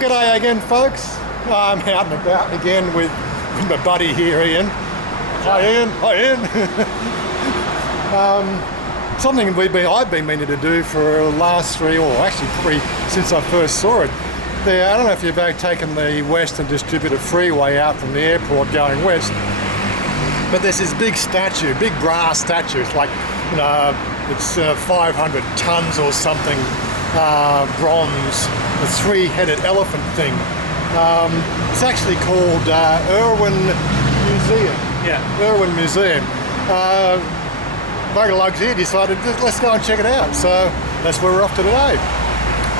g'day again, folks. I'm out and about again with my buddy here, Ian. Hi, Ian. Hi, Ian. Something I've been meaning to do for the last probably since I first saw it. I don't know if you've taken the Western Distributor Freeway out from the airport going west, but there's this big statue, big brass statue. It's like, it's 500 tons or something, bronze, a three-headed elephant thing. It's actually called Erawan Museum. Yeah. Erawan Museum. Lugs here decided, let's go and check it out. So that's where we're off to today.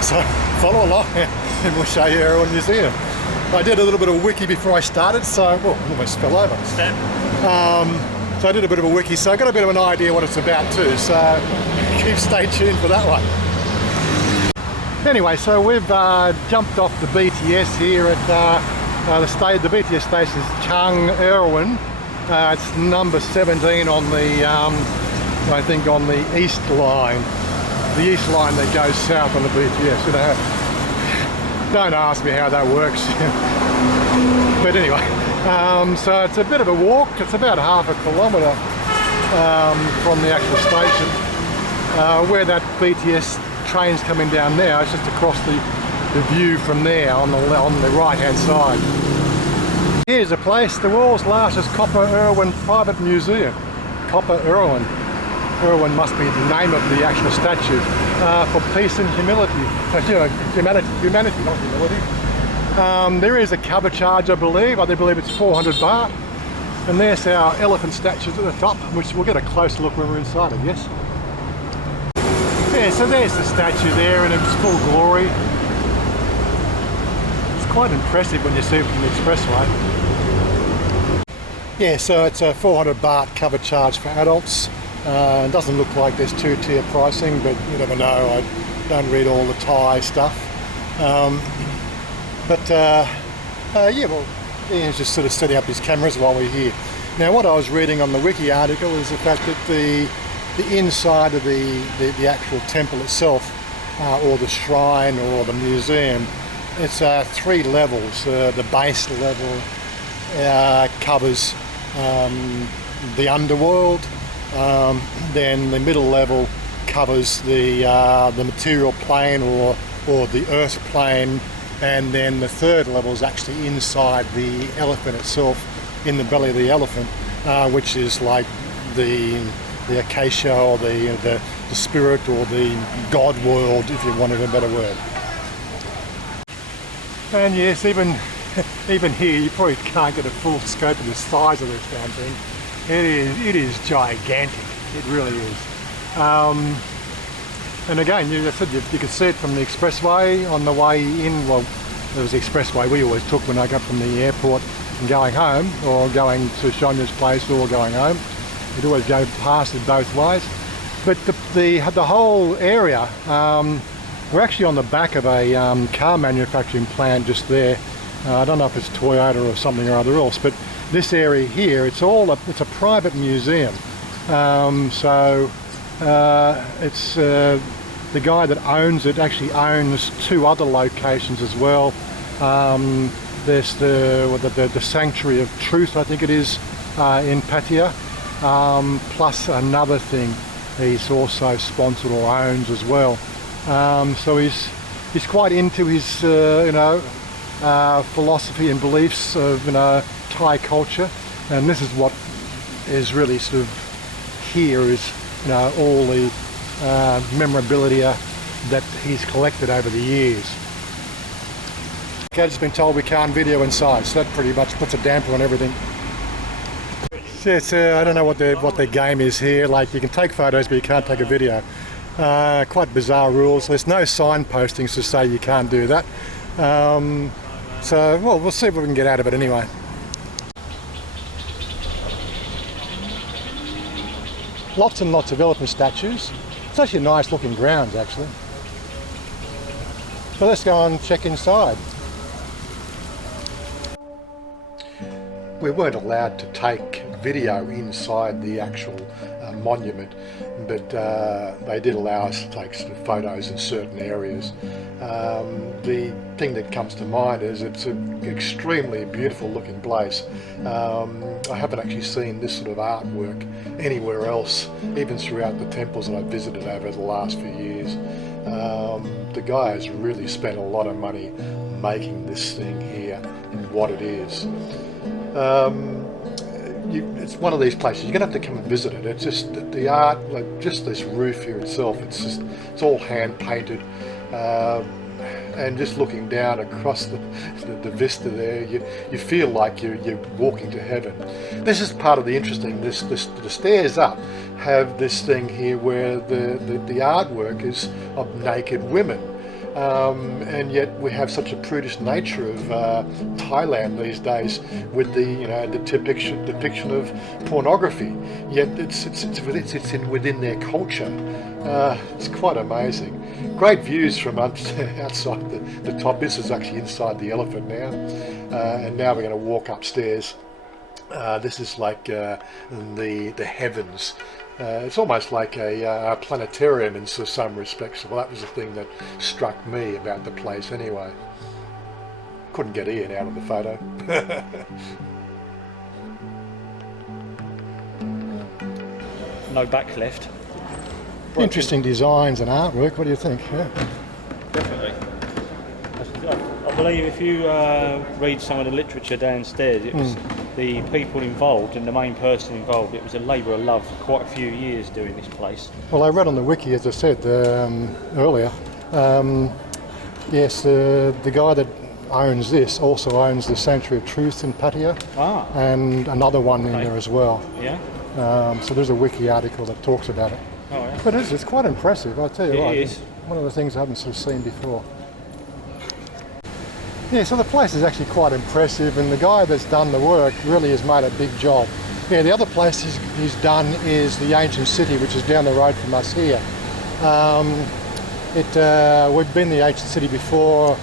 So follow along and we'll show you Erawan Museum. I did a little bit of wiki before I started, so almost fell over. So I did a bit of a wiki, so I got a bit of an idea what it's about too. So stay tuned for that one. Anyway, so we've jumped off the BTS here at the BTS station is Erawan. It's number 17 on the, I think on the east line. The east line that goes south on the BTS. Don't ask me how that works. But anyway, so it's a bit of a walk. It's about half a kilometre from the actual station. Where that BTS train's coming down now, it's just across the view from there on the right hand side. Here's a place, the world's largest copper Erawan private museum. Copper Erawan. Erawan must be the name of the actual statue. For peace and humility. Humanity, not humility. There is a cover charge, I believe it's 400 baht. And there's our elephant statues at the top, which we'll get a closer look when we're inside it, yes? Yeah, so there's the statue there in its full glory. It's quite impressive when you see it from the expressway. Yeah, so it's a 400 baht cover charge for adults. It doesn't look like there's two-tier pricing, but you never know. I don't read all the Thai stuff. Ian's just sort of setting up his cameras while we're here. Now, what I was reading on the wiki article is the fact that the inside of the actual temple itself, or the shrine or the museum, it's 3 levels. The base level covers the underworld. Then the middle level covers the material plane or the earth plane, and then the third level is actually inside the elephant itself, in the belly of the elephant, which is like the acacia or the spirit or the god world, if you wanted a better word. And yes, even here you probably can't get a full scope of the size of this damn thing. It is gigantic. It really is. And again, you can see it from the expressway on the way in. Well, there was the expressway we always took when I got from the airport and going home, or going to Chanya's place or going home. You'd always go past it both ways. But the whole area, we're actually on the back of a car manufacturing plant just there. I don't know if it's Toyota or something or other else, but this area here, it's a private museum. It's the guy that owns it actually owns 2 other locations as well. There's the Sanctuary of Truth, I think it is, in Pattaya, plus another thing he's also sponsored or owns as well. So he's quite into his philosophy and beliefs of Thai culture, and this is what is really sort of here is all the memorabilia that he's collected over the years. Okay, I've just been told we can't video inside, so that pretty much puts a damper on everything. I don't know what their game is here. Like, you can take photos but you can't take a video. Quite bizarre rules. There's no signpostings to say you can't do that. We'll see what we can get out of it anyway. Lots and lots of elephant statues. It's actually nice looking grounds, actually. So let's go and check inside. We weren't allowed to take video inside the actual a monument, but they did allow us to take sort of photos in certain areas. The thing that comes to mind is it's an extremely beautiful looking place. I haven't actually seen this sort of artwork anywhere else, even throughout the temples that I've visited over the last few years. The guy has really spent a lot of money making this thing here what it is. It's one of these places you're going to have to come and visit it. It's just the art, like just this roof here itself. It's all hand painted, and just looking down across the vista there, you feel like you're walking to heaven. This is part of the interesting. The stairs up have this thing here where the artwork is of naked women. And yet we have such a prudish nature of Thailand these days with the depiction of pornography. Yet it's within their culture. It's quite amazing. Great views from outside the top. This is actually inside the elephant now, and now we're going to walk upstairs. This is like the heavens. It's almost like a planetarium in some respects. Well, that was the thing that struck me about the place anyway. Couldn't get Ian out of the photo. No back left. Interesting designs and artwork. What do you think? Yeah. Definitely. I believe if you read some of the literature downstairs, it was the people involved and the main person involved. It was a labour of love for quite a few years doing this place. Well, I read on the wiki, as I said earlier. Yes, the guy that owns this also owns the Sanctuary of Truth in Pattaya, and another one in there as well. Yeah. So there's a wiki article that talks about it. Oh, yeah. But it's quite impressive, I tell you what. It is. One of the things I haven't sort of seen before. Yeah, so the place is actually quite impressive, and the guy that's done the work really has made a big job. Yeah, the other place he's done is the ancient city, which is down the road from us here. We've been in the ancient city before,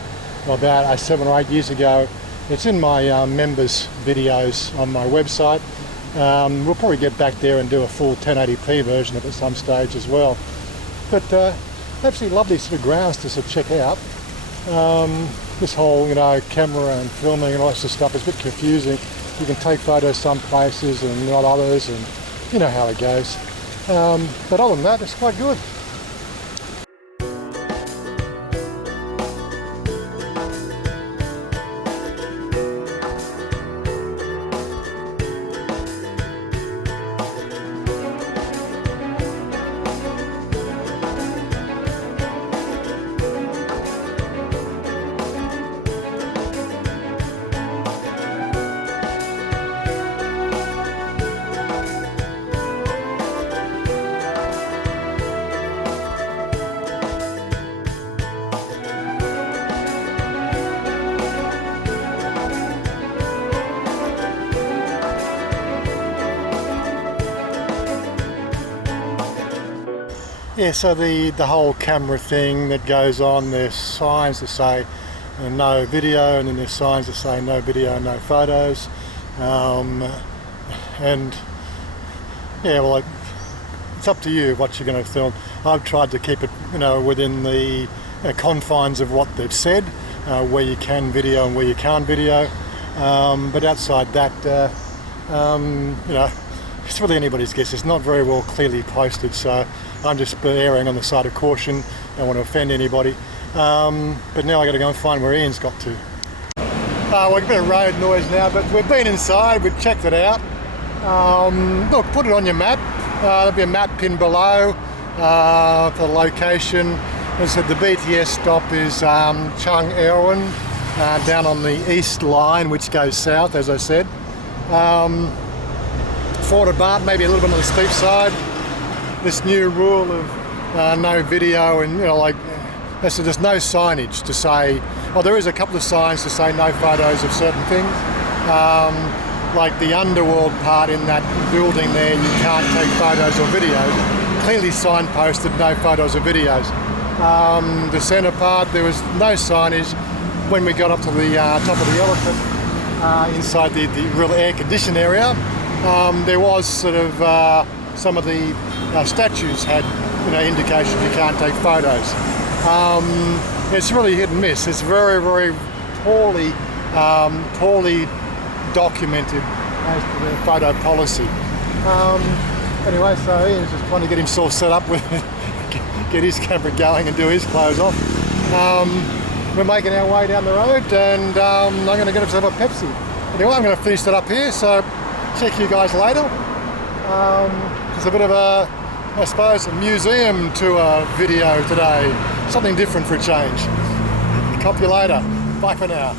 about 7 or 8 years ago. It's in my members' videos on my website. We'll probably get back there and do a full 1080p version of it at some stage as well. But absolutely lovely sort of grounds to sort of check out. This whole, camera and filming and all that sort of stuff is a bit confusing. You can take photos some places and not others, and you know how it goes. But other than that, it's quite good. Yeah, so the whole camera thing that goes on, there's signs that say no video, and then there's signs that say no video, no photos. And yeah, well, it's up to you what you're going to film. I've tried to keep it, within the confines of what they've said, where you can video and where you can't video. But outside that, it's really anybody's guess. It's not very well clearly posted, so I'm just erring on the side of caution. Don't want to offend anybody. But now I got to go and find where Ian's got to. Well, a bit of road noise now, but we've been inside, we've checked it out. Look, put it on your map. There'll be a map pinned below for the location. As I said, the BTS stop is Chang Erawan, down on the east line, which goes south, as I said. Fort Abart, maybe a little bit on the steep side. This new rule of no video, and so there's no signage to say. Well, there is a couple of signs to say no photos of certain things. Like the underworld part in that building there, you can't take photos or videos. Clearly signposted, no photos or videos. The centre part, there was no signage. When we got up to the top of the elephant, inside the real air-conditioned area, there was sort of some of the statues had indications you can't take photos. It's really hit and miss. It's very, very poorly documented as to the photo policy. Anyway, so Ian's just trying to get himself set up with get his camera going and do his clothes off. We're making our way down the road, and I'm going to get himself a Pepsi. Anyway, I'm going to finish that up here, so check you guys later. It's a bit of a, I suppose, a museum tour video today. Something different for a change. Cop you later. Bye for now.